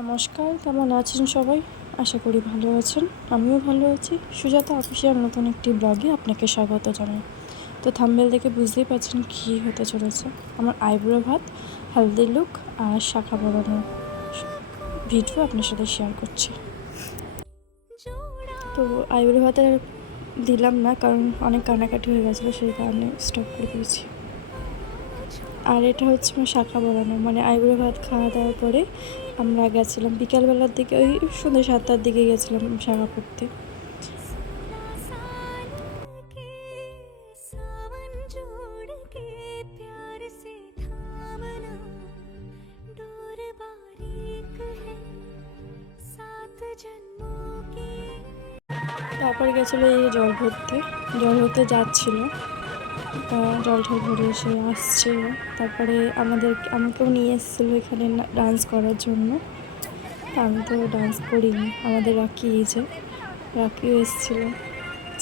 নমস্কার, কেমন আছেন সবাই? আশা করি ভালো আছেন। আমিও ভালো আছি। সুজাতা অফিসিয়াল নতুন একটি ব্লগে আপনাকে স্বাগত জানাই। তো থাম্বনেল দেখে বুঝতেই পারছেন কী হতে চলেছে। আমার আইব্রো ভাত, হেলদি লুক আর শাখা পরানোর ভিডিও আপনার সাথে শেয়ার করছি। তো আইব্রো ভাতে দিলাম না, কারণ অনেক কানাকাটি হয়ে গেছিলো, সেই কারণে স্টপ করে দিয়েছি। আর এটা হচ্ছে আমার শাখা পরানো, মানে আইব্রো ভাত খাওয়া দাওয়ার পরে আমরা গেছিলাম বিকালবেলার দিকে, ওই সন্ধ্যে 7টার দিকে গেছিলাম শাখা পড়তে। তারপরে গেছিলো এই জল ভরতে যাচ্ছিলো, জল ঠল ভরে এসে আসছে। তারপরে আমাকেও নিয়ে এসেছিলো এখানে ডান্স করার জন্য। আমি তো ডান্স করিনি। আমাদের রাকিও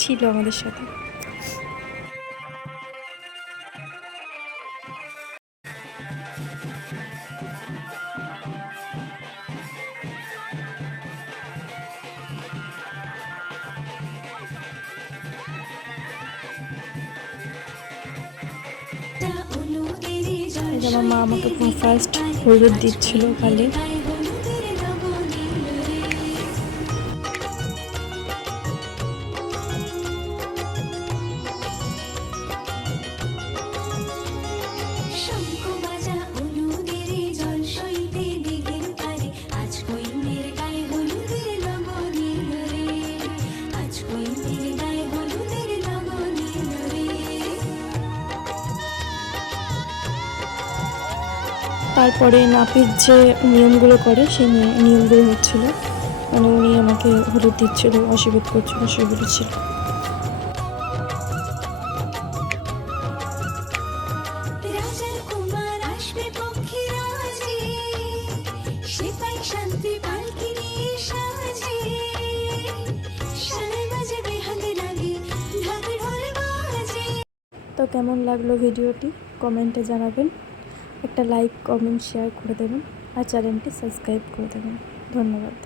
ছিল আমাদের সাথে। আমার মা আমাকে ফার্স্ট হলুদ দিচ্ছিল গালে। তারপরে নাপিত যে নিয়মগুলো করে সেই নিয়মগুলো হচ্ছিলো, মানে উনি আমাকে হলুদ দিচ্ছিল, আশীর্বাদ করছিল, সেগুলো ছিল। তো কেমন লাগলো ভিডিওটি কমেন্টে জানাবেন। একটা লাইক, কমেন্ট, শেয়ার করে দেবেন আর চ্যানেলটি সাবস্ক্রাইব করে দেবেন। ধন্যবাদ।